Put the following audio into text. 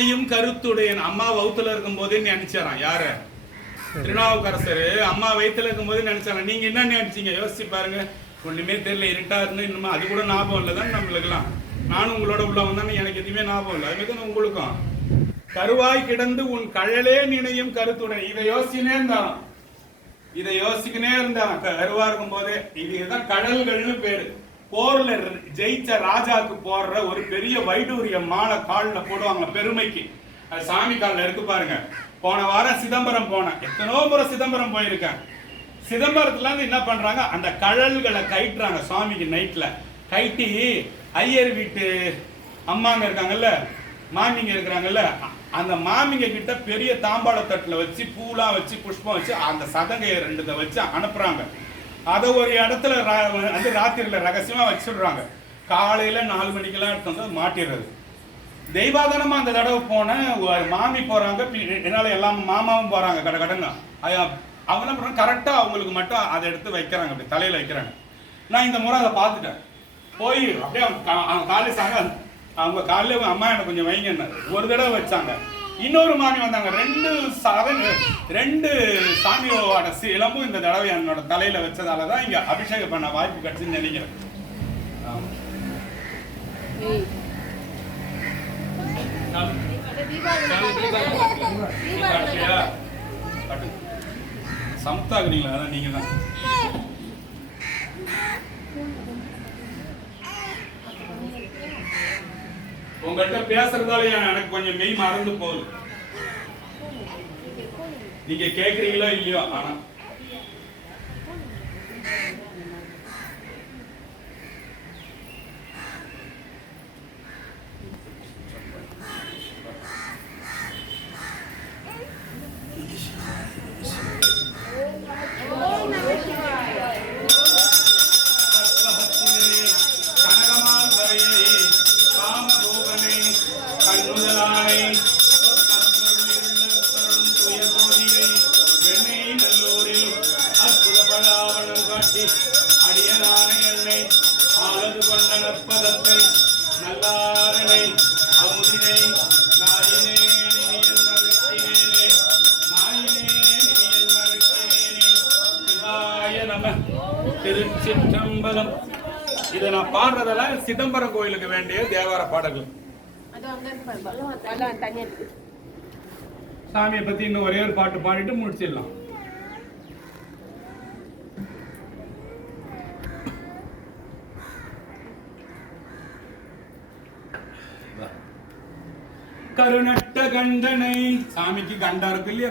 நீயும் கருத்துடையன் அம்மா வவுத்துல இருக்கும் போதே நினைச்சாராம். யாரு? திருநாவுக்கரசர். அம்மா வயித்துல இருக்கும் போதே நினைச்சாராம். நீங்க என்ன நினைச்சீங்க? யோசிச்சு பாருங்க. ஒண்ணுமே தெரியல. இருட்டா இருந்து இன்னும் அது கூட ஞாபகம் இல்லை தான் நம்மளுக்கெல்லாம். நானும் உங்களோட உள்ள வந்தானே எனக்கு எதுவுமே ஞாபகம் இல்லை. அதுமாதிரி தான் உங்களுக்கும். கருவாய் கிடந்து உன் கழலே நினையும் கருத்துடன். இதை யோசிச்சுனே இருந்தான் இதை யோசிக்கனே இருந்தான் கருவா இருக்கும் போதே இதுதான் கடல்கள்னு பேரு. போர்ல ஜெயிச்ச ராஜாக்கு போடுற ஒரு பெரிய வைடூரிய மாலை கால்ல போடுவாங்க பெருமைக்கு. அது சாமி காலில் இருக்கு பாருங்க. போன வாரம் சிதம்பரம் போனேன் எத்தனோ முறை சிதம்பரம் போயிருக்கேன். சிதம்பரத்துல இருந்து என்ன பண்றாங்க? அந்த கழல்களை கயிட்டுறாங்க சுவாமிக்கு நைட்ல. கைட்டி ஐயர் வீட்டு அம்மாங்க இருக்காங்கல்ல மாமிங்க இருக்கிறாங்கல்ல அந்த மாமிங்க கிட்ட பெரிய தாம்பாள தட்டுல வச்சு பூலாம் வச்சு புஷ்பம் வச்சு அந்த சதங்கையை ரெண்டுத்தை வச்சு அனுப்புறாங்க. அதை ஒரு இடத்துல ரா- வந்து ரகசியமாக வச்சு வச்சுடுறாங்க. காலையில் நாலு மணிக்கெல்லாம் எடுத்து வந்து மாட்டிடுறது. தெய்வாதனமாக அந்த தடவை போனேன் மாமி போகிறாங்க என்னால் எல்லாம் மாமாவும் போகிறாங்க கட கடன்னு. அவங்க அப்புறம் கரெக்டாக அவங்களுக்கு மட்டும் அதை எடுத்து வைக்கிறாங்க அப்படி தலையில் வைக்கிறாங்க. நான் இந்த முறை அதை பார்த்துட்டேன். போய் அப்படியே அவங்க கா- அவங்க காலையில் சாங்க அவங்க காலையில் அம்மா எனக்கு கொஞ்சம் வைங்கன்னாரு. ஒரு தடவை வச்சாங்க. இன்னொரு மாமி வந்தாங்க ரெண்டு சாதம் ரெண்டு சாமியோட சிலம்பும் இந்த தடவை என்னோட தலையில வச்சதால தான் இங்க அபிஷேகம் பண்ண வாய்ப்பு கிடைச்சுன்னு நினைக்கிறேன். சமத்தாக்குறீங்களா அதான் நீங்க தான் உங்கள்கிட்ட பேசுறதால எனக்கு கொஞ்சம் மெய் மறந்து போகுது. நீங்க கேக்குறீங்களோ இல்லையோ ஆனா என்னை ஆளது கொண்ட நற்பதத்தை நல்லாரனை அமுதினை நாயினே மறுக்கினேனே நாயினே மறுக்கினேனே. சிவாய நம திருச்சிற்றம்பலம். இதை நான் பாடுறதெல்லாம் சிதம்பரம் கோயிலுக்கு வேண்டிய தேவார பாடல்கள். சாமியை பத்தி இன்னும் ஒரே ஒரு பாட்டு பாடிட்டு முடிச்சிடலாம். கருணட்ட கண்டனை சாமிக்கு கண்டா இருக்கு இல்லையா